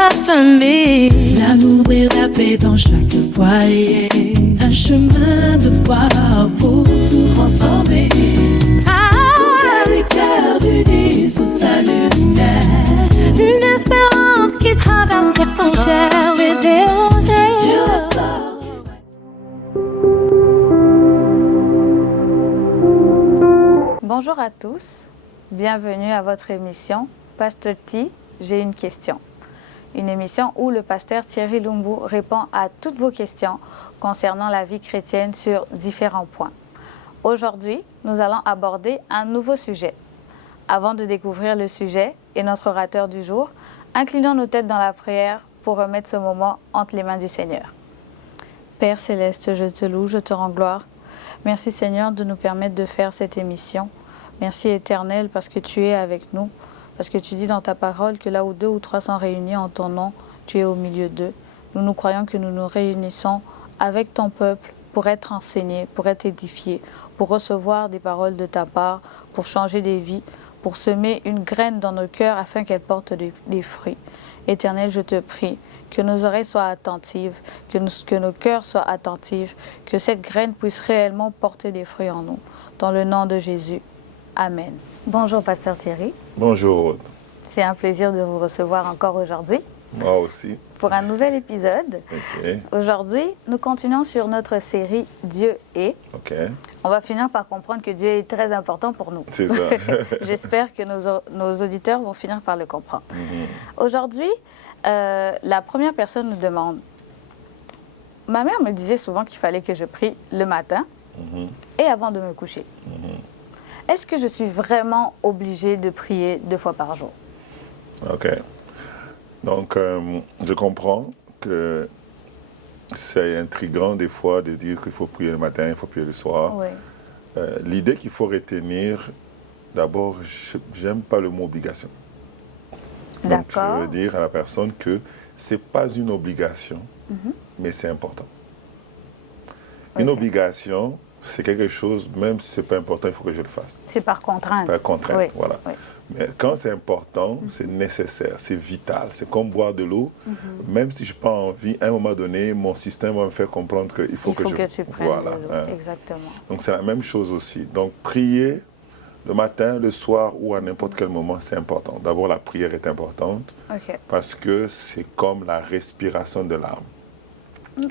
la famille. L'amour et la paix dans chaque foyer. Un chemin de foi pour tout transformer. Pour que les cœurs unis sous sa lumière. Une espérance qui traverse les frontières et Dieu restaure. Bonjour à tous, bienvenue à votre émission Pasteur T, j'ai une question. Une émission où le pasteur Thierry Lumbu répond à toutes vos questions concernant la vie chrétienne sur différents points. Aujourd'hui, nous allons aborder un nouveau sujet. Avant de découvrir le sujet et notre orateur du jour, inclinons nos têtes dans la prière pour remettre ce moment entre les mains du Seigneur. Père Céleste, je te loue, je te rends gloire. Merci Seigneur de nous permettre de faire cette émission. Merci Éternel parce que tu es avec nous, parce que tu dis dans ta parole que là où 2 ou 3 sont réunis en ton nom, tu es au milieu d'eux. Nous croyons que nous nous réunissons avec ton peuple pour être enseignés, pour être édifiés, pour recevoir des paroles de ta part, pour changer des vies, pour semer une graine dans nos cœurs afin qu'elle porte des fruits. Éternel, je te prie que nos oreilles soient attentives, que nos cœurs soient attentifs, que cette graine puisse réellement porter des fruits en nous. Dans le nom de Jésus. Amen. Bonjour, Pasteur Thierry. Bonjour. C'est un plaisir de vous recevoir encore aujourd'hui. Moi aussi. Pour un nouvel épisode. OK. Aujourd'hui, nous continuons sur notre série Dieu est. OK. On va finir par comprendre que Dieu est très important pour nous. C'est ça. J'espère que nos auditeurs vont finir par le comprendre. Aujourd'hui, la première personne nous demande, ma mère me disait souvent qu'il fallait que je prie le matin et avant de me coucher. Est-ce que je suis vraiment obligée de prier 2 fois par jour? OK. Donc, je comprends que c'est intriguant des fois de dire qu'il faut prier le matin, il faut prier le soir. Oui. L'idée qu'il faut retenir, d'abord, j'aime pas le mot obligation. Donc, D'accord. je veux dire à la personne que c'est pas une obligation, mais c'est important. Une obligation, c'est quelque chose, même si c'est pas important, il faut que je le fasse. C'est par contrainte. Par contrainte, Oui. voilà. Oui. Mais quand c'est important, c'est nécessaire, c'est vital. C'est comme boire de l'eau. Même si je n'ai pas envie, à un moment donné, mon système va me faire comprendre qu'il faut que tu prennes voilà, de l'eau. Exactement. Donc c'est la même chose aussi. Donc prier le matin, le soir ou à n'importe quel moment, c'est important. D'abord, la prière est importante parce que c'est comme la respiration de l'âme.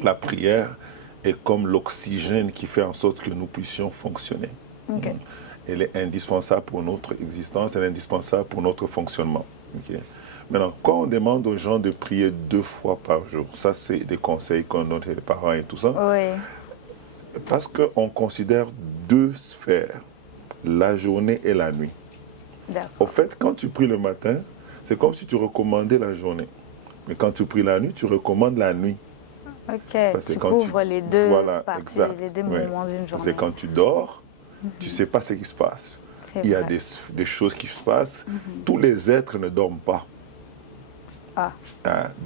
La prière est comme l'oxygène qui fait en sorte que nous puissions fonctionner. Elle est indispensable pour notre existence, elle est indispensable pour notre fonctionnement. Maintenant, quand on demande aux gens de prier 2 fois par jour, ça c'est des conseils qu'on donne les parents et tout ça, parce qu'on considère 2 sphères, la journée et la nuit. Au fait, quand tu pries le matin, c'est comme si tu recommandais la journée. Mais quand tu pries la nuit, tu recommandes la nuit. Parce que tu couvres les 2 parties, les 2 moments d'une journée. C'est quand tu dors, tu ne sais pas ce qui se passe. Il y a des choses qui se passent. Tous les êtres ne dorment pas.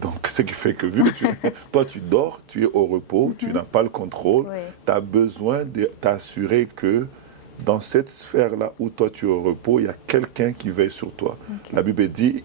Donc, ce qui fait que vu que toi, tu dors, tu es au repos, tu n'as pas le contrôle, tu as besoin de t'assurer que dans cette sphère-là où toi, tu es au repos, il y a quelqu'un qui veille sur toi. La Bible dit,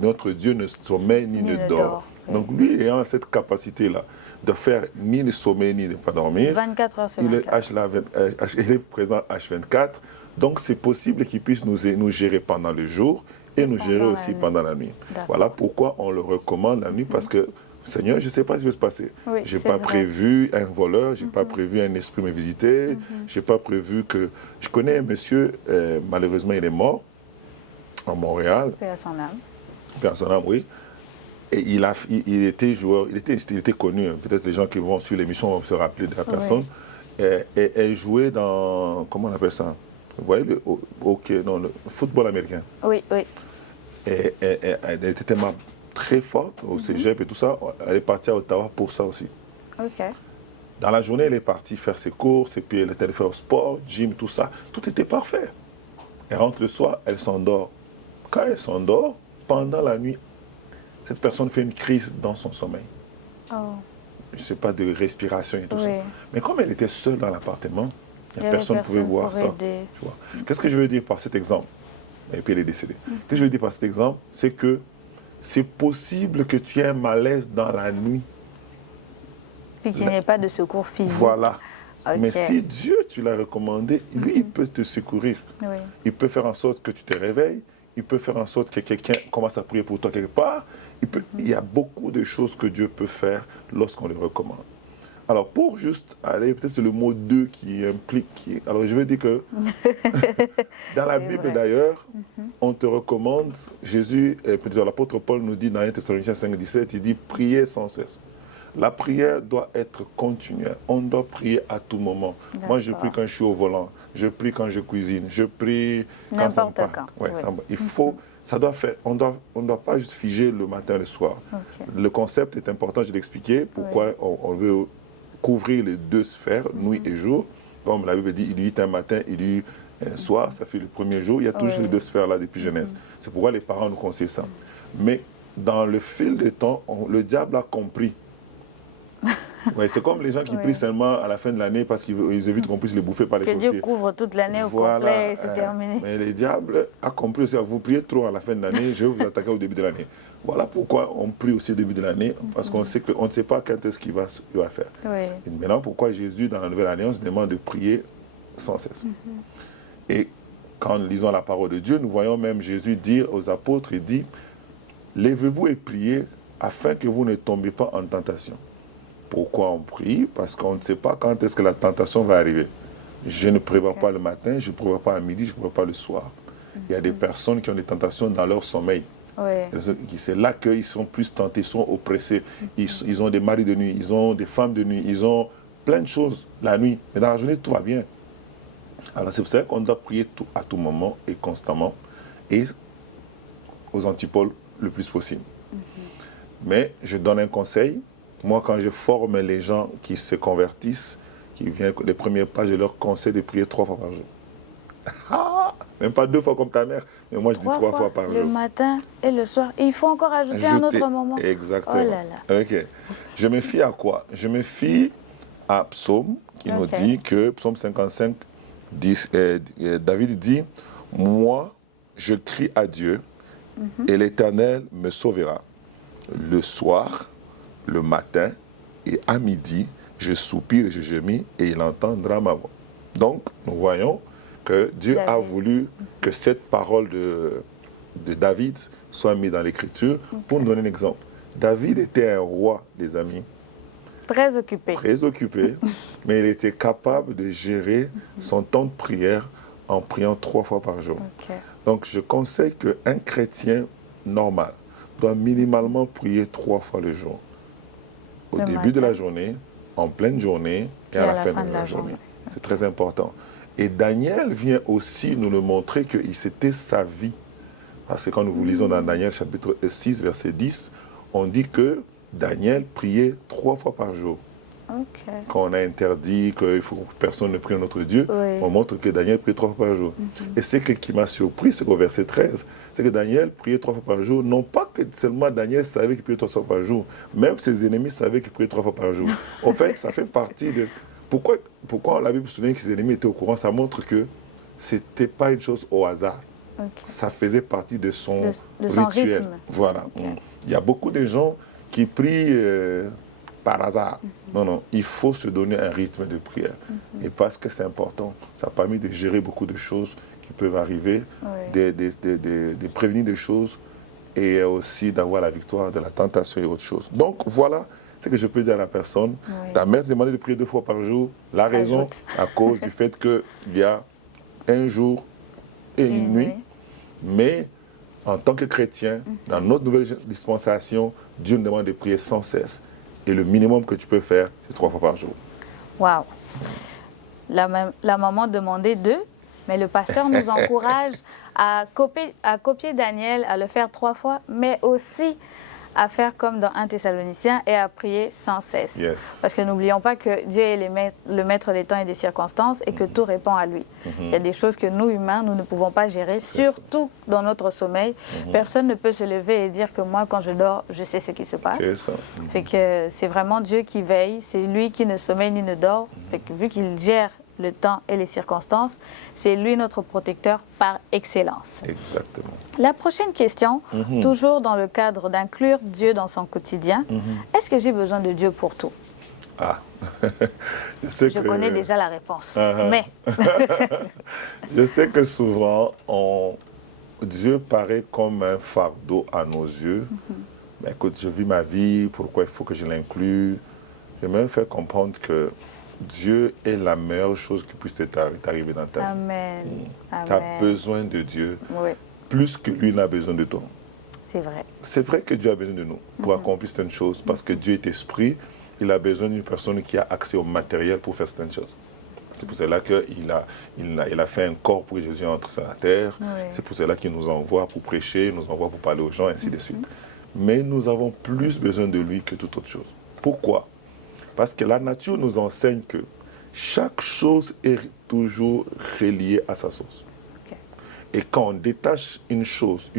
notre Dieu ne sommeille ni ne dort. Donc, lui, ayant cette capacité-là de faire ni le sommeil ni ne pas dormir, 24 heures sur 24. Il est présent H24. Donc, c'est possible qu'il puisse nous gérer pendant le jour et nous gérer aussi pendant la nuit. Voilà pourquoi on le recommande la nuit, parce que, Seigneur, je ne sais pas ce qui va se passer. Je n'ai pas prévu un voleur, je n'ai pas prévu un esprit me visiter, je n'ai pas prévu que... Je connais un monsieur, malheureusement, il est mort, à Montréal. Paix à son âme. Paix à son âme, oui. Et il était joueur, il était connu. Peut-être les gens qui vont sur l'émission vont se rappeler de la personne. Et elle jouait dans, comment on appelle ça? Vous voyez, le football américain. Oui. Et elle était tellement très forte au cégep et tout ça. Elle est partie à Ottawa pour ça aussi. Dans la journée, elle est partie faire ses courses, et puis elle était allée faire au sport, gym, tout ça. Tout était parfait. Elle rentre le soir, elle s'endort. Quand elle s'endort, pendant la nuit, cette personne fait une crise dans son sommeil. Je ne sais pas, de respiration et tout ça. Mais comme elle était seule dans l'appartement, personne ne pouvait voir ça. Qu'est-ce que je veux dire par cet exemple? Et puis elle est décédée. Ce que je veux dire par cet exemple, c'est que c'est possible que tu aies un malaise dans la nuit. Puis qu'il n'y ait pas de secours physique. Voilà. Okay. Mais si Dieu, tu l'as recommandé, lui, il peut te secourir. Oui. Il peut faire en sorte que tu te réveilles. Il peut faire en sorte que quelqu'un commence à prier pour toi quelque part. Il y a beaucoup de choses que Dieu peut faire lorsqu'on le recommande. Alors, pour juste aller, peut-être c'est le mot « deux » qui implique... Alors, je veux dire que dans la Bible, d'ailleurs, on te recommande, Jésus, l'apôtre Paul nous dit dans 1 Thessaloniciens 5, 17, il dit « priez sans cesse ». La prière doit être continuelle. On doit prier à tout moment. Moi, je prie quand je suis au volant. Je prie quand je cuisine. Je prie quand ça me parle. Ouais, oui. Il faut... Ça doit faire, on doit pas juste figer le matin et le soir. Okay. Le concept est important, je l'ai expliqué, pourquoi on veut couvrir les deux sphères, nuit et jour. Comme la Bible dit, il y eut un matin, il y eut un soir, ça fait le premier jour. Il y a toujours ces deux sphères-là depuis Genèse. C'est pourquoi les parents nous conseillent ça. Mais dans le fil du temps, le diable a compris. Ouais, c'est comme les gens qui prient seulement à la fin de l'année parce qu'ils évitent qu'on puisse les bouffer par les sorciers. Que Dieu couvre toute l'année au complet, c'est terminé. Mais le diable a compris aussi, vous priez trop à la fin de l'année, je vais vous attaquer au début de l'année. Voilà pourquoi on prie aussi au début de l'année, parce qu'on sait qu'on ne sait pas quand est-ce qu'il va faire. Oui. Et maintenant, pourquoi Jésus, dans la Nouvelle Année, on se demande de prier sans cesse. Et quand nous lisons la parole de Dieu, nous voyons même Jésus dire aux apôtres, il dit, lèvez-vous et priez afin que vous ne tombiez pas en tentation. Pourquoi on prie? Parce qu'on ne sait pas quand est-ce que la tentation va arriver. Je ne prévois pas le matin, je ne prévois pas à midi, je ne prévois pas le soir. Il y a des personnes qui ont des tentations dans leur sommeil. C'est là qu'ils sont plus tentés, ils sont oppressés. Ils ont des maris de nuit, ils ont des femmes de nuit, ils ont plein de choses la nuit. Mais dans la journée, tout va bien. Alors c'est pour ça qu'on doit prier à tout moment et constamment et aux antipodes le plus possible. Mais je donne un conseil. Moi, quand je forme les gens qui se convertissent, qui viennent les premiers pas, je leur conseille de prier 3 fois par jour. Même pas 2 fois comme ta mère, mais moi je dis 3 fois par jour. Le matin et le soir. Et il faut encore ajouter un autre moment. Exactement. Oh là là. Ok. Je me fie à quoi? Je me fie à Psaume, qui nous dit que, Psaume 55, David dit, moi, je crie à Dieu, et l'Éternel me sauvera. Le soir, le matin et à midi, je soupire et je gémis et il entendra ma voix. Donc, nous voyons que Dieu a voulu que cette parole de David soit mise dans l'Écriture. Pour nous donner un exemple, David était un roi, les amis. Très occupé. Très occupé, mais il était capable de gérer son temps de prière en priant 3 fois par jour. Donc, je conseille qu'un chrétien normal doit minimalement prier 3 fois le jour. Au début de la journée, en pleine journée et à la fin de la journée. C'est très important. Et Daniel vient aussi nous le montrer que c'était sa vie. Parce que quand nous lisons dans Daniel chapitre 6, verset 10, on dit que Daniel priait 3 fois par jour. Quand on a interdit qu'il faut que personne ne prie un autre Dieu, on montre que Daniel prie 3 fois par jour. Et ce qui m'a surpris, c'est qu'au verset 13, c'est que Daniel priait 3 fois par jour. Non pas que seulement Daniel savait qu'il priait 3 fois par jour, même ses ennemis savaient qu'il priait 3 fois par jour. En fait, ça fait partie de... Pourquoi la Bible souligne que ses ennemis étaient au courant? Ça montre que ce n'était pas une chose au hasard. Ça faisait partie de son rituel. Rythme. Voilà. Il y a beaucoup de gens qui prient par hasard. Non, il faut se donner un rythme de prière. Et parce que c'est important, ça a permis de gérer beaucoup de choses qui peuvent arriver, de prévenir des choses et aussi d'avoir la victoire de la tentation et autres choses. Donc voilà ce que je peux dire à la personne. Ta mère te demandait de prier 2 fois par jour. La raison, à cause du fait qu'il y a un jour et une nuit. Mais en tant que chrétien, dans notre nouvelle dispensation, Dieu nous demande de prier sans cesse. Et le minimum que tu peux faire, c'est 3 fois par jour. Waouh! La maman demandait 2, mais le pasteur nous encourage à copier Daniel, à le faire 3 fois, mais aussi à faire comme dans 1 Thessaloniciens et à prier sans cesse. Parce que n'oublions pas que Dieu est le maître des temps et des circonstances et que tout répond à lui. Il y a des choses que nous, humains, nous ne pouvons pas gérer, surtout dans notre sommeil. Personne ne peut se lever et dire que moi, quand je dors, je sais ce qui se passe. C'est ça. Fait que c'est vraiment Dieu qui veille, c'est lui qui ne sommeille ni ne dort. Fait que vu qu'il gère le temps et les circonstances. C'est lui notre protecteur par excellence. Exactement. La prochaine question, toujours dans le cadre d'inclure Dieu dans son quotidien. Est-ce que j'ai besoin de Dieu pour tout? Ah, je connais déjà la réponse, mais... Je sais que souvent, Dieu paraît comme un fardeau à nos yeux. Mais écoute, je vis ma vie, pourquoi il faut que je l'inclue? Je vais même faire comprendre que Dieu est la meilleure chose qui puisse t'arriver dans ta vie. Amen. Tu as besoin de Dieu, plus que lui n'a besoin de toi. C'est vrai. C'est vrai que Dieu a besoin de nous pour accomplir certaines choses, parce que Dieu est esprit. Il a besoin d'une personne qui a accès au matériel pour faire certaines choses. C'est pour cela qu'il a fait un corps pour que Jésus entre sur la terre. C'est pour cela qu'il nous envoie pour prêcher, nous envoie pour parler aux gens, ainsi de suite. Mais nous avons plus besoin de lui que toute autre chose. Pourquoi? Parce que la nature nous enseigne que chaque chose est toujours reliée à sa source. Et quand on détache une chose,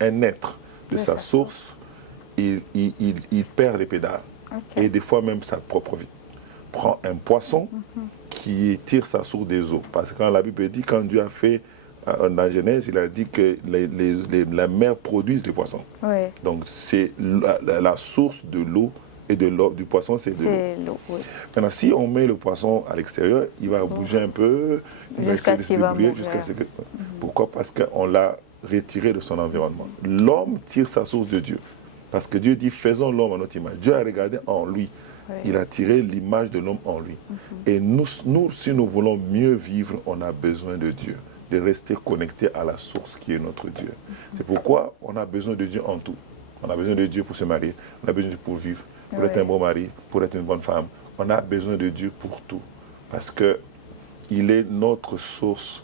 un être de sa source, il perd les pédales. Et des fois même sa propre vie. Prends un poisson qui tire sa source des eaux. Parce que quand la Bible dit, quand Dieu a fait, dans Genèse, il a dit que la mer produise des poissons. Donc c'est la source de l'eau et du poisson, c'est de l'eau. Maintenant, si on met le poisson à l'extérieur, il va bouger un peu, jusqu'à ce qu'il va mourir. Pourquoi? Parce qu'on l'a retiré de son environnement. L'homme tire sa source de Dieu. Parce que Dieu dit, faisons l'homme à notre image. Dieu a regardé en lui. Il a tiré l'image de l'homme en lui. Et nous, si nous voulons mieux vivre, on a besoin de Dieu, de rester connecté à la source qui est notre Dieu. C'est pourquoi on a besoin de Dieu en tout. On a besoin de Dieu pour se marier, on a besoin de Dieu pour vivre, pour être un bon mari, pour être une bonne femme. On a besoin de Dieu pour tout. Parce qu'il est notre source.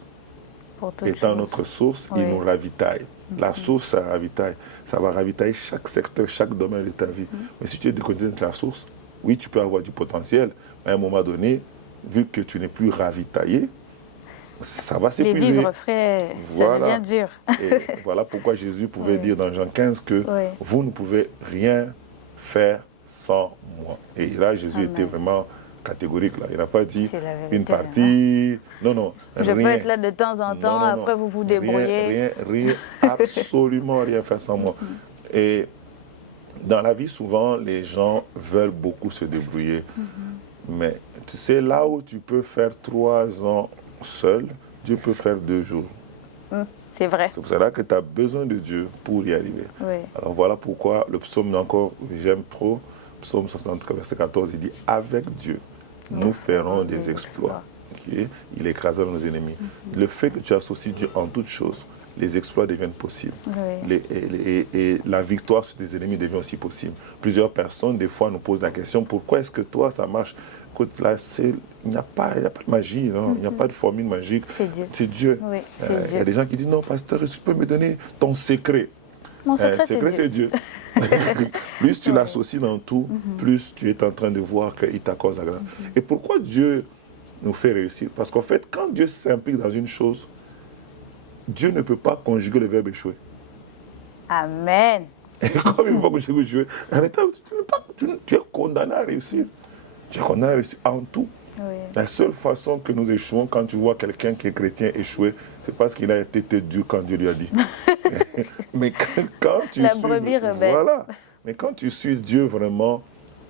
Étant notre source, il nous ravitaille. La source, ça ravitaille. Ça va ravitailler chaque secteur, chaque domaine de ta vie. Mais si tu es déconnecté de la source, oui, tu peux avoir du potentiel, mais à un moment donné, vu que tu n'es plus ravitaillé, ça va s'épuiser. Les vivres frais, ça devient dur. Et voilà pourquoi Jésus pouvait dire dans Jean 15 que vous ne pouvez rien faire sans moi. Et là, Jésus était vraiment catégorique. Là. Il n'a pas dit une partie. Non. Je peux être là de temps en temps, après vous vous débrouillez. Rien, absolument rien faire sans moi. Et dans la vie, souvent, les gens veulent beaucoup se débrouiller. Mais tu sais, là où tu peux faire 3 ans seul, Dieu peut faire 2 jours. C'est vrai. C'est pour cela que tu as besoin de Dieu pour y arriver. Alors voilà pourquoi le psaume encore, j'aime trop, psaume 64, verset 14, il dit « Avec Dieu, nous ferons des exploits. » Il écrasera nos ennemis. Le fait que tu associes Dieu en toutes choses, les exploits deviennent possibles. Et la victoire sur tes ennemis devient aussi possible. Plusieurs personnes, des fois, nous posent la question, pourquoi est-ce que toi, ça marche? Écoute, là, il n'y a pas de magie, il n'y a pas de formule magique. C'est Dieu. C'est Dieu. Il y a des gens qui disent, non, pasteur, tu peux me donner ton secret. Mon secret, c'est Dieu. Plus tu l'associes dans tout, plus tu es en train de voir qu'il t'accorde la grâce. Et pourquoi Dieu nous fait réussir? Parce qu'en fait, quand Dieu s'implique dans une chose, Dieu ne peut pas conjuguer le verbe échouer. Amen. Et comme il ne peut pas conjuguer échouer, tu es condamné à réussir. Tu es condamné à réussir en tout. La seule façon que nous échouons, quand tu vois quelqu'un qui est chrétien échouer, c'est parce qu'il a été dur quand Dieu lui a dit. Mais quand tu la brebis rebelle. Voilà. Mais quand tu suis Dieu vraiment,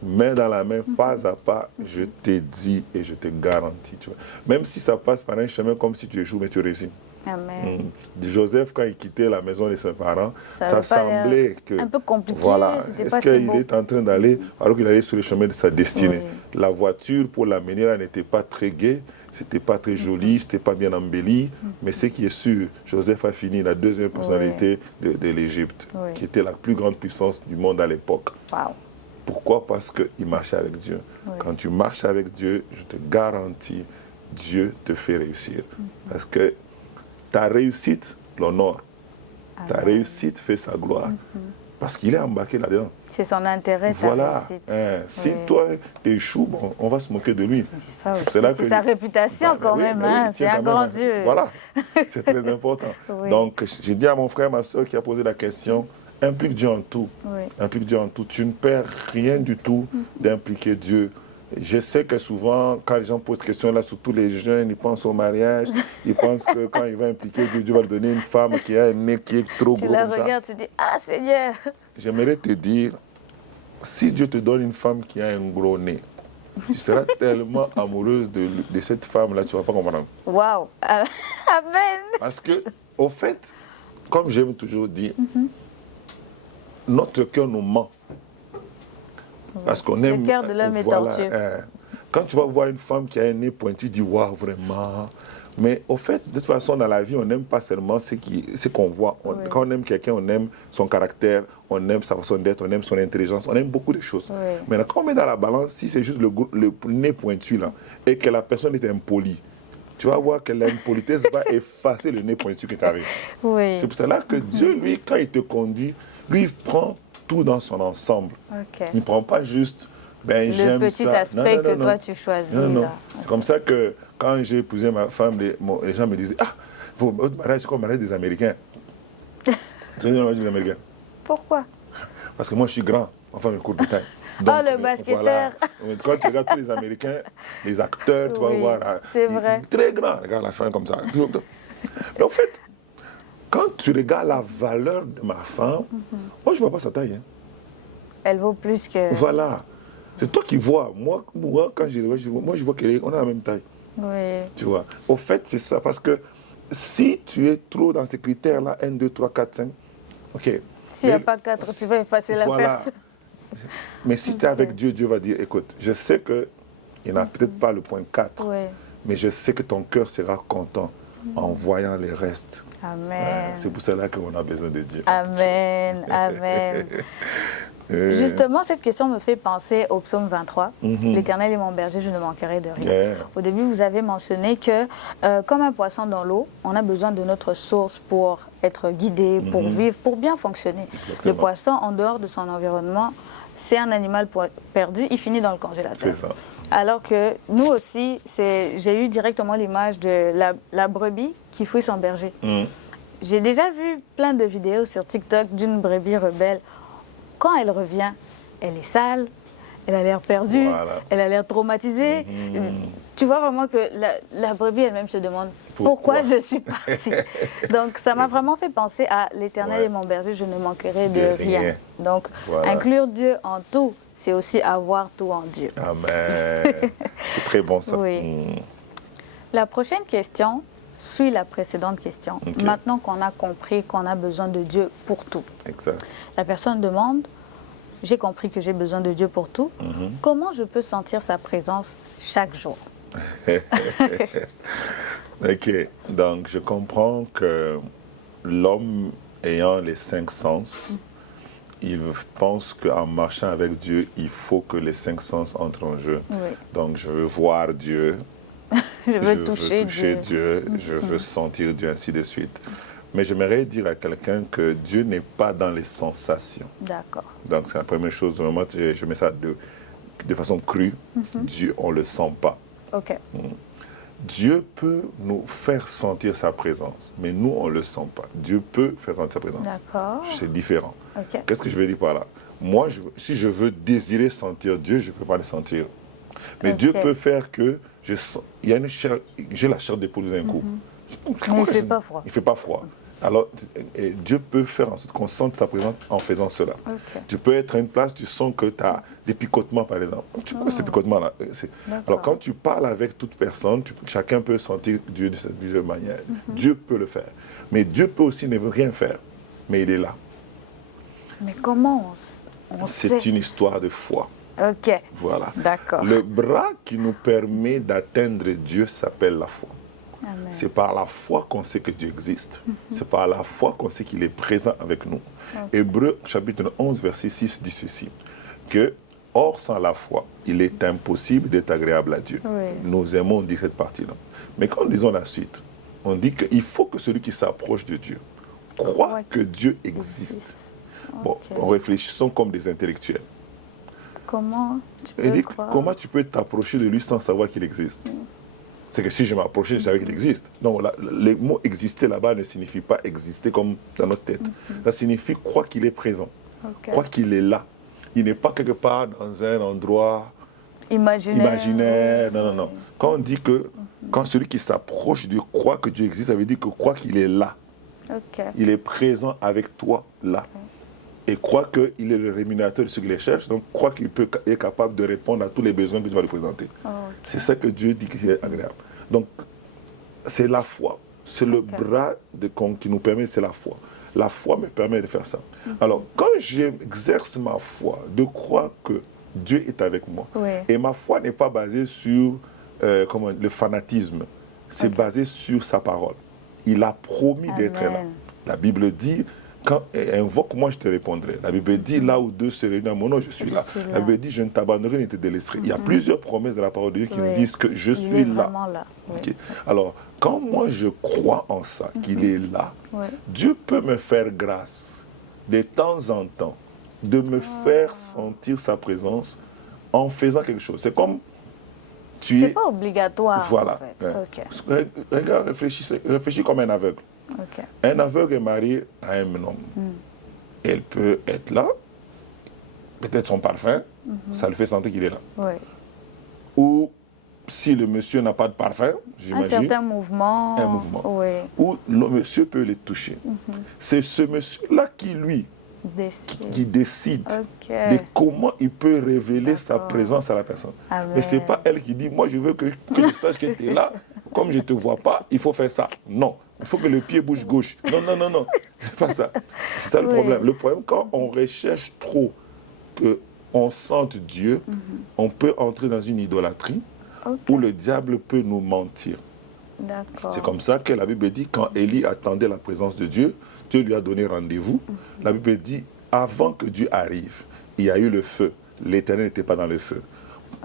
main dans la main, pas à pas, je te dis et je te garantis. Tu vois. Même si ça passe par un chemin comme si tu échoues, mais tu réussis. Amen. Joseph, quand il quittait la maison de ses parents, ça semblait que... Un peu compliqué. Voilà. Est-ce qu'il est en train d'aller, alors qu'il allait sur le chemin de sa destinée? La voiture, pour l'amener là, n'était pas très gaie, c'était pas très joli, c'était pas bien embelli. Mais ce qui est sûr, Joseph a fini la deuxième personnalité de l'Égypte, qui était la plus grande puissance du monde à l'époque. Pourquoi? Parce qu'il marchait avec Dieu. Quand tu marches avec Dieu, je te garantis, Dieu te fait réussir. Parce que ta réussite l'honore. Ta réussite fait sa gloire. Parce qu'il est embarqué là-dedans. C'est son intérêt, voilà. Si toi, tu échoues, bon, on va se moquer de lui. C'est sa réputation quand même. C'est un grand Dieu. Voilà, c'est très important. Donc, j'ai dit à mon frère, ma soeur qui a posé la question, implique Dieu en tout. Implique Dieu en tout. Tu ne perds rien du tout d'impliquer Dieu Je sais que souvent, quand les gens posent cette question-là, surtout les jeunes, ils pensent au mariage, ils pensent que quand il va impliquer Dieu, Dieu va donner une femme qui a un nez qui est trop gros. Tu la regardes, tu dis, ah Seigneur. J'aimerais te dire, si Dieu te donne une femme qui a un gros nez, tu seras tellement amoureuse de cette femme-là, tu ne vas pas comprendre. Waouh. Amen. Parce que, au fait, comme j'aime toujours dire, notre cœur nous ment. Parce qu'on aime. Le cœur de l'homme est tortueux. Quand tu vas voir une femme qui a un nez pointu, tu dis waouh, vraiment. Mais au fait, de toute façon, dans la vie, on n'aime pas seulement ce qu'on voit. Quand on aime quelqu'un, on aime son caractère, on aime sa façon d'être, on aime son intelligence, on aime beaucoup de choses. Maintenant, quand on met dans la balance, si c'est juste le nez pointu là, et que la personne est impolie, tu vas voir que l'impolitesse va effacer le nez pointu que tu avais. C'est pour cela que Dieu, lui, quand il te conduit, lui, il prend tout dans son ensemble. Il ne prend pas juste le petit aspect que toi tu choisis. C'est comme ça que quand j'ai épousé ma femme, les gens me disaient, ah, votre mariage, c'est comme le mariage des Américains. C'est le mariage des Américains. Pourquoi? Parce que moi, je suis grand, enfin, je cours de taille. Donc, le basketteur. Voilà. Quand tu regardes tous les Américains, les acteurs, tu vas voir. C'est vrai. Très grand, regarde la fin comme ça. Mais en fait, quand tu regardes la valeur de ma femme, moi, je ne vois pas sa taille. Hein. Elle vaut plus que... Voilà. C'est toi qui vois. Moi quand je vois qu'on a la même taille. Tu vois. Au fait, c'est ça. Parce que si tu es trop dans ces critères-là, 1, 2, 3, 4, 5, ok. S'il n'y a pas 4, tu vas effacer la personne. Mais si tu es avec Dieu, Dieu va dire, écoute, je sais qu'il n'a peut-être pas le point 4, mais je sais que ton cœur sera content en voyant les restes. Amen. C'est pour cela qu'on a besoin de Dieu. Amen. Amen. Justement, cette question me fait penser au psaume 23. L'Éternel est mon berger, je ne manquerai de rien. Au début, vous avez mentionné que, comme un poisson dans l'eau, on a besoin de notre source pour être guidé, pour vivre, pour bien fonctionner. Exactement. Le poisson, en dehors de son environnement, c'est un animal perdu, il finit dans le congélateur. C'est ça. Alors que nous aussi, j'ai eu directement l'image de la brebis qui fouille son berger. J'ai déjà vu plein de vidéos sur TikTok d'une brebis rebelle. Quand elle revient, elle est sale, elle a l'air perdue, elle a l'air traumatisée. Tu vois vraiment que la brebis elle-même se demande pourquoi je suis partie. Donc ça m'a vraiment fait penser à l'Éternel est mon berger, je ne manquerai de rien. Donc inclure Dieu en tout, c'est aussi avoir tout en Dieu. Amen. C'est très bon ça. La prochaine question suit la précédente question. Maintenant qu'on a compris qu'on a besoin de Dieu pour tout. Exact. La personne demande, j'ai compris que j'ai besoin de Dieu pour tout. Comment je peux sentir sa présence chaque jour? Ok, donc je comprends que l'homme ayant les 5 sens, il pense qu'en marchant avec Dieu, il faut que les 5 sens entrent en jeu. Donc je veux voir Dieu. Je veux toucher Dieu, je veux sentir Dieu, ainsi de suite. Mais j'aimerais dire à quelqu'un que Dieu n'est pas dans les sensations. D'accord. Donc c'est la première chose, vraiment, je mets ça de façon crue. Dieu, on ne le sent pas. Ok. Dieu peut nous faire sentir sa présence, mais nous, on ne le sent pas. Dieu peut faire sentir sa présence. D'accord. C'est différent. Qu'est-ce que je veux dire par là? Moi, si je veux désirer sentir Dieu, je ne peux pas le sentir. Mais Dieu peut faire que j'ai la chair d'épouse d'un coup. Mais il ne fait pas froid. Il ne fait pas froid. Alors, Dieu peut faire en sorte qu'on sente sa présence en faisant cela. Tu peux être à une place, tu sens que tu as des picotements, par exemple. Tu vois ces picotements-là. Alors, quand tu parles avec toute personne, chacun peut sentir Dieu de cette manière. Dieu peut le faire. Mais Dieu peut aussi ne veut rien faire. Mais il est là. Mais comment on sait? C'est une histoire de foi. Ok. Voilà. D'accord. Le bras qui nous permet d'atteindre Dieu s'appelle la foi. C'est par la foi qu'on sait que Dieu existe. C'est par la foi qu'on sait qu'il est présent avec nous. Hébreux chapitre 11, verset 6 dit ceci, que or sans la foi, il est impossible d'être agréable à Dieu. Nous aimons dire cette partie-là. Mais quand nous lisons la suite, on dit qu'il faut que celui qui s'approche de Dieu croit que Dieu existe. Bon, réfléchissons comme des intellectuels. Comment tu peux croire? Comment tu peux t'approcher de lui sans savoir qu'il existe? C'est que si je m'approchais, je savais qu'il existe. Donc, le mot exister là-bas ne signifie pas exister comme dans notre tête. Ça signifie croire qu'il est présent, croire qu'il est là. Il n'est pas quelque part dans un endroit imaginaire. Non. Quand on dit que quand celui qui s'approche de Dieu croit que Dieu existe, ça veut dire que croit qu'il est là. Il est présent avec toi là. Et croit qu'il est le rémunérateur de ceux qui les cherchent, donc croit qu'il est capable de répondre à tous les besoins que tu vas lui présenter. C'est ça que Dieu dit qui est agréable. Donc, c'est la foi. C'est le bras qui nous permet, c'est la foi. La foi me permet de faire ça. Alors, quand j'exerce ma foi, de croire que Dieu est avec moi, et ma foi n'est pas basée sur le fanatisme, c'est basé sur sa parole. Il a promis d'être là. La Bible dit, quand invoque-moi, je te répondrai. La Bible dit, là où deux se réunissent à mon nom, je suis là. La Bible dit, je ne t'abandonnerai ni te délaisserai. Il y a plusieurs promesses de la parole de Dieu qui nous disent que je suis là. Alors, quand moi je crois en ça, qu'il est là, Dieu peut me faire grâce de temps en temps, de me faire sentir sa présence en faisant quelque chose. C'est comme c'est pas obligatoire. Voilà. En fait. Regarde, réfléchis comme un aveugle. Un aveugle est marié à un homme. Elle peut être là, peut-être son parfum, ça le fait sentir qu'il est là. Ou si le monsieur n'a pas de parfum, j'imagine. Un certain mouvement. Un mouvement. Ou le monsieur peut les toucher. C'est ce monsieur-là qui, lui, décide de comment il peut révéler sa présence à la personne. Mais ce n'est pas elle qui dit, moi je veux que je sache que tu es là, comme je ne te vois pas, il faut faire ça. Non, il faut que le pied bouge gauche. Non, c'est pas ça. C'est ça le problème. Le problème, quand on recherche trop qu'on sente Dieu, on peut entrer dans une idolâtrie où le diable peut nous mentir. C'est comme ça que la Bible dit, quand Élie attendait la présence de Dieu, Dieu lui a donné rendez-vous. La Bible dit, avant que Dieu arrive, il y a eu le feu. L'Éternel n'était pas dans le feu.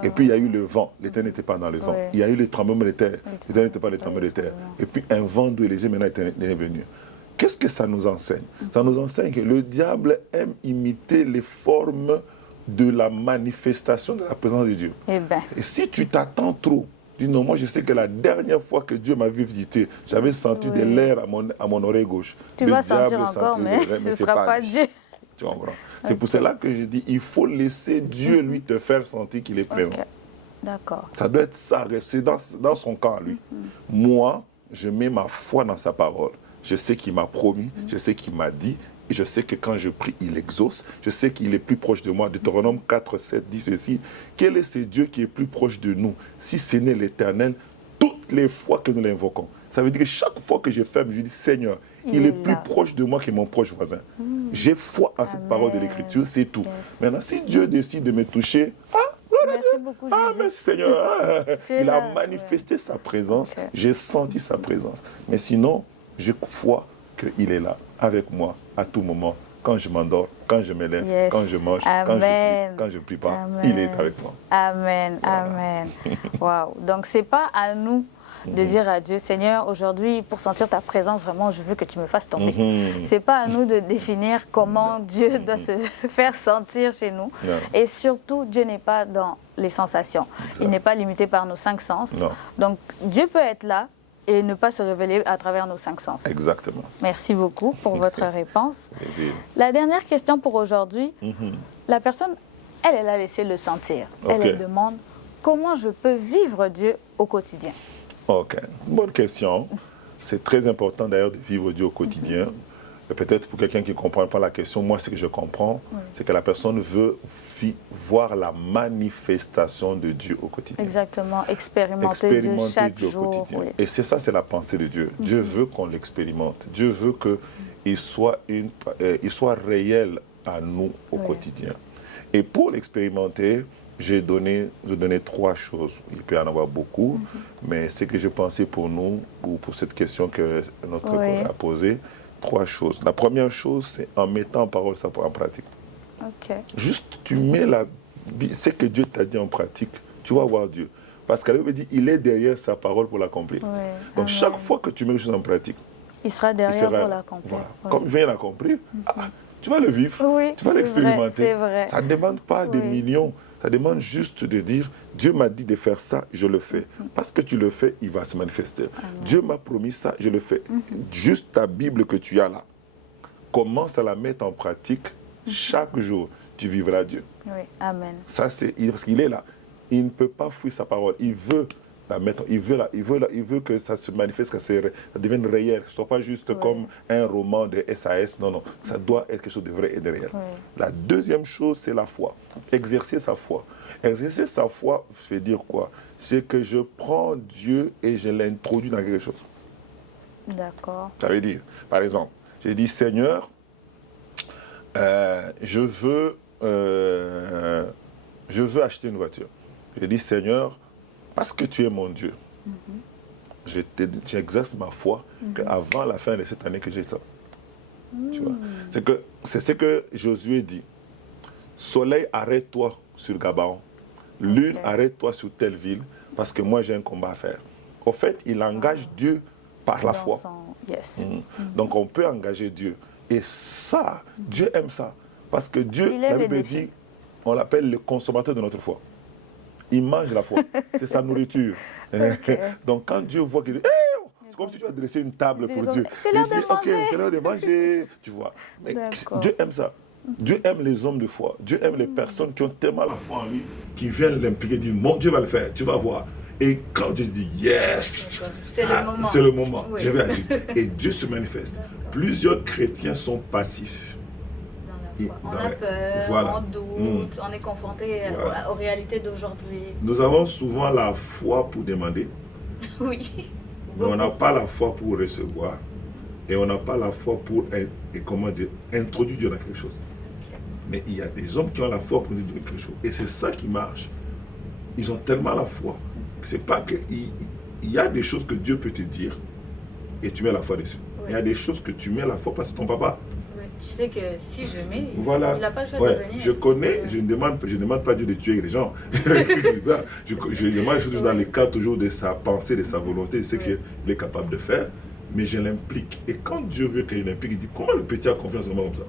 Et puis il y a eu le vent. L'Éternel n'était pas dans le vent. Il y a eu le tremblement de terre. L'Éternel n'était pas dans le tremblement de terre. Et puis un vent doux et léger maintenant est venu. Qu'est-ce que ça nous enseigne? Ça nous enseigne que le diable aime imiter les formes de la manifestation de la présence de Dieu. Et si tu t'attends trop, dis non, moi je sais que la dernière fois que Dieu m'a vu visiter, j'avais senti de l'air à mon oreille gauche. Tu vas sentir encore, mais ce ne sera pas Dieu. Tu comprends? C'est pour cela que je dis, il faut laisser Dieu lui te faire sentir qu'il est présent. D'accord. Ça doit être ça, c'est dans son camp à lui. Moi, je mets ma foi dans sa parole. Je sais qu'il m'a promis, je sais qu'il m'a dit, et je sais que quand je prie, il exauce. Je sais qu'il est plus proche de moi. Deutéronome 4, 7 dit ceci. Quel est ce Dieu qui est plus proche de nous, si ce n'est l'Éternel, toutes les fois que nous l'invoquons? Ça veut dire que chaque fois que je ferme, je dis, Seigneur, il est plus proche de moi que mon proche voisin. J'ai foi en cette parole de l'Écriture, c'est tout. Maintenant, si Dieu décide de me toucher, merci beaucoup, Jésus. Merci Seigneur. Il a manifesté sa présence, j'ai senti sa présence. Mais sinon, j'ai foi qu'il est là, avec moi, à tout moment, quand je m'endors, quand je me lève, quand je mange, quand je prie pas, il est avec moi. Amen, amen. Waouh. Donc, ce n'est pas à nous de dire à Dieu, Seigneur, aujourd'hui, pour sentir ta présence, vraiment, je veux que tu me fasses tomber. Ce n'est pas à nous de définir comment Dieu doit se faire sentir chez nous. Et surtout, Dieu n'est pas dans les sensations. Il n'est pas limité par nos 5 sens. Donc, Dieu peut être là et ne pas se révéler à travers nos 5 sens. Exactement. Merci beaucoup pour votre réponse. La dernière question pour aujourd'hui, la personne, elle a laissé le sentir. Elle demande, comment je peux vivre Dieu au quotidien? Ok, bonne question. C'est très important d'ailleurs de vivre Dieu au quotidien. Peut-être pour quelqu'un qui ne comprend pas la question, moi ce que je comprends, c'est que la personne veut voir la manifestation de Dieu au quotidien. Exactement, expérimenter Dieu chaque jour. Au quotidien. Et c'est ça, c'est la pensée de Dieu. Dieu veut qu'on l'expérimente. Dieu veut qu'il soit réel à nous au quotidien. Et pour l'expérimenter, j'ai donné 3 choses. Il peut y en avoir beaucoup, mais ce que j'ai pensé pour nous, ou pour cette question que notre collègue a posée, 3 choses. La première chose, c'est en mettant en parole ça en pratique. Juste, tu mets ce que Dieu t'a dit en pratique, tu vas voir Dieu. Parce qu'elle me dit, il est derrière sa parole pour l'accomplir. Donc chaque fois que tu mets quelque chose en pratique, il sera derrière pour l'accomplir. Voilà. Comme il vient l'accomplir, tu vas le vivre, tu vas l'expérimenter. Ça ne demande pas des millions. Ça demande juste de dire, Dieu m'a dit de faire ça, je le fais. Parce que tu le fais, il va se manifester. Dieu m'a promis ça, je le fais. Juste ta Bible que tu as là, commence à la mettre en pratique chaque jour. Tu vivras Dieu. Oui, amen. Ça, c'est parce qu'il est là. il ne peut pas fuir sa parole. Il veut la mettre, il veut que ça se manifeste, que ça devienne réel, que ce ne soit pas juste comme un roman de SAS. Non, non, ça doit être quelque chose de vrai et de réel. La deuxième chose, c'est la foi. Exercer sa foi. Exercer sa foi veut dire quoi? C'est que je prends Dieu et je l'introduis dans quelque chose. D'accord. Ça veut dire, par exemple, j'ai dit, Seigneur, je veux acheter une voiture. J'ai dit, Seigneur, parce que tu es mon Dieu, j'exerce ma foi qu'avant la fin de cette année que j'ai ça. Tu vois? C'est ce que Josué dit. Soleil, arrête-toi sur Gabaon. Lune, arrête-toi sur telle ville, parce que moi j'ai un combat à faire. Au fait, il engage Dieu par la foi. Donc on peut engager Dieu. Et ça, Dieu aime ça. Parce que Dieu, la Bible dit, on l'appelle le consommateur de notre foi. Il mange la foi. C'est sa nourriture. Donc quand Dieu voit qu'il dit, hey, c'est comme si tu as dressé une table pour Dieu. C'est l'heure de manger. Ok, c'est l'heure de manger. Tu vois. Mais Dieu aime ça. Dieu aime les hommes de foi. Dieu aime les personnes qui ont tellement la foi en lui, qui viennent l'impliquer, disent, mon Dieu va le faire, tu vas voir. Et quand Dieu dit, yes, c'est le moment, je vais agir. Et Dieu se manifeste. Plusieurs chrétiens sont passifs. On a peur, on doute, on est confronté aux réalités d'aujourd'hui. Nous avons souvent la foi pour demander. Oui. Mais on n'a pas la foi pour recevoir. Et on n'a pas la foi pour introduire Dieu dans quelque chose. Mais il y a des hommes qui ont la foi pour dire quelque chose. Et c'est ça qui marche. Ils ont tellement la foi. C'est pas que il y a des choses que Dieu peut te dire et tu mets la foi dessus. Il y a des choses que tu mets la foi parce que ton papa. Tu sais que si je mets, voilà. il n'a pas le choix de venir. Je connais, je ne demande pas Dieu de tuer les gens. je demande juste dans les cas toujours de sa pensée, de sa volonté, ce qu'il est capable de faire. Mais je l'implique. Et quand Dieu veut qu'il l'implique, il dit, comment le petit a confiance en moi comme ça?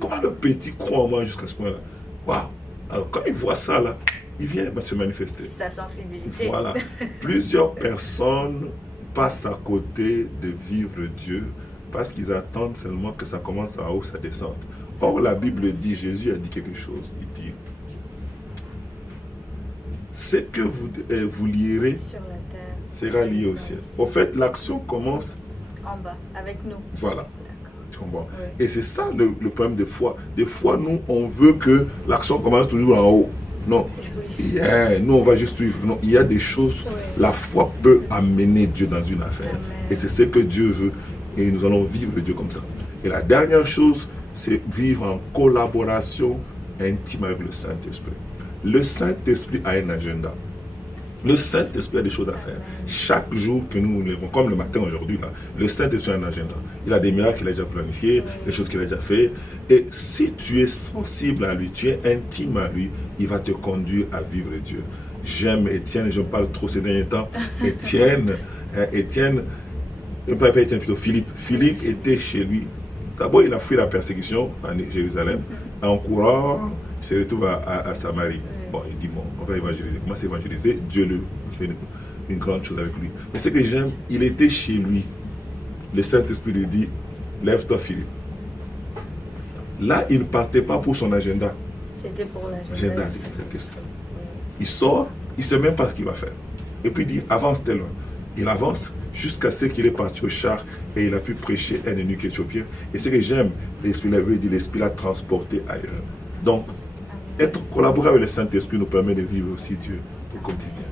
Comment le petit croit en moi jusqu'à ce point-là? Waouh! Alors quand il voit ça, là, il vient se manifester. Sa sensibilité. Voilà. Plusieurs personnes passent à côté de vivre Dieu parce qu'ils attendent seulement que ça commence en haut, ça descende. Or, la Bible dit, Jésus a dit quelque chose. Il dit, ce que vous lierez sur la terre sera lié au ciel. Au fait, l'action commence en bas, avec nous. Voilà. Tu comprends? Oui. Et c'est ça le problème des fois. Des fois, nous, on veut que l'action commence toujours en haut. Non. Nous, on va juste suivre. Non, il y a des choses, la foi peut amener Dieu dans une affaire. Amen. Et c'est ce que Dieu veut. Et nous allons vivre Dieu comme ça. Et la dernière chose, c'est vivre en collaboration intime avec le Saint-Esprit. Le Saint-Esprit a un agenda. Le Saint-Esprit a des choses à faire. Chaque jour que nous nous lèvons, comme le matin aujourd'hui, là, le Saint-Esprit a un agenda. Il a des miracles qu'il a déjà planifiés, des choses qu'il a déjà fait. Et si tu es sensible à lui, tu es intime à lui, il va te conduire à vivre Dieu. J'aime Étienne, je parle trop ces derniers temps. Étienne, plutôt Philippe. Philippe était chez lui. D'abord, il a fui la persécution à Jérusalem. En courant, il se retrouve à Samarie. Bon, il dit, bon, on va évangéliser. Comment c'est évangéliser? Dieu le fait une grande chose avec lui. Mais ce que j'aime, il était chez lui. Le Saint-Esprit lui dit, lève-toi Philippe. Là, il ne partait pas pour son agenda. C'était pour l'agenda. Il sort, il ne sait même pas ce qu'il va faire. Et puis il dit, avance tel loin. Il avance jusqu'à ce qu'il est parti au char et il a pu prêcher un eunuque éthiopien. Et ce que j'aime, l'Esprit l'avait dit, l'Esprit l'a transporté ailleurs. Donc, être collaboré avec le Saint-Esprit nous permet de vivre aussi Dieu au quotidien.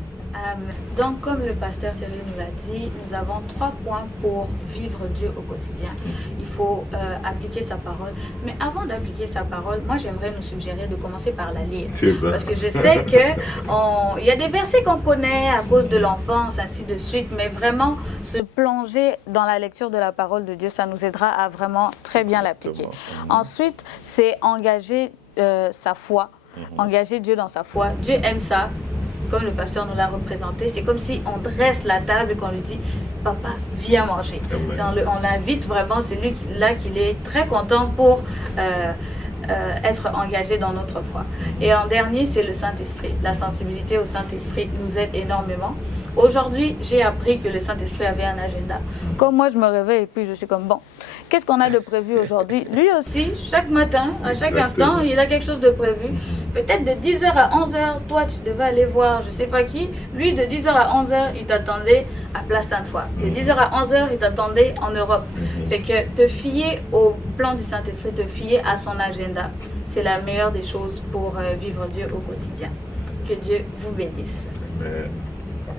Donc, comme le pasteur Thierry nous l'a dit, nous avons 3 points pour vivre Dieu au quotidien. Il faut appliquer sa parole. Mais avant d'appliquer sa parole, moi, j'aimerais nous suggérer de commencer par la lire. Parce que je sais qu'il y a des versets qu'on connaît à cause de l'enfance, ainsi de suite. Mais vraiment, se plonger dans la lecture de la parole de Dieu, ça nous aidera à vraiment très bien l'appliquer. Ensuite, c'est engager sa foi. Engager Dieu dans sa foi. Dieu aime ça. Comme le pasteur nous l'a représenté, c'est comme si on dresse la table et qu'on lui dit « Papa, viens manger ». On l'invite vraiment, c'est lui là qu'il est très content pour être engagé dans notre foi. Et en dernier, c'est le Saint-Esprit. La sensibilité au Saint-Esprit nous aide énormément. Aujourd'hui, j'ai appris que le Saint-Esprit avait un agenda. Comme moi, je me réveille et puis je suis comme, bon, qu'est-ce qu'on a de prévu aujourd'hui? Lui aussi, chaque matin, à chaque instant, il a quelque chose de prévu. Peut-être de 10h à 11h, toi, tu devais aller voir je ne sais pas qui. Lui, de 10h à 11h, il t'attendait à Place Sainte-Foy. De 10h à 11h, il t'attendait en Europe. Fait que te fier au plan du Saint-Esprit, te fier à son agenda, c'est la meilleure des choses pour vivre Dieu au quotidien. Que Dieu vous bénisse. Amen.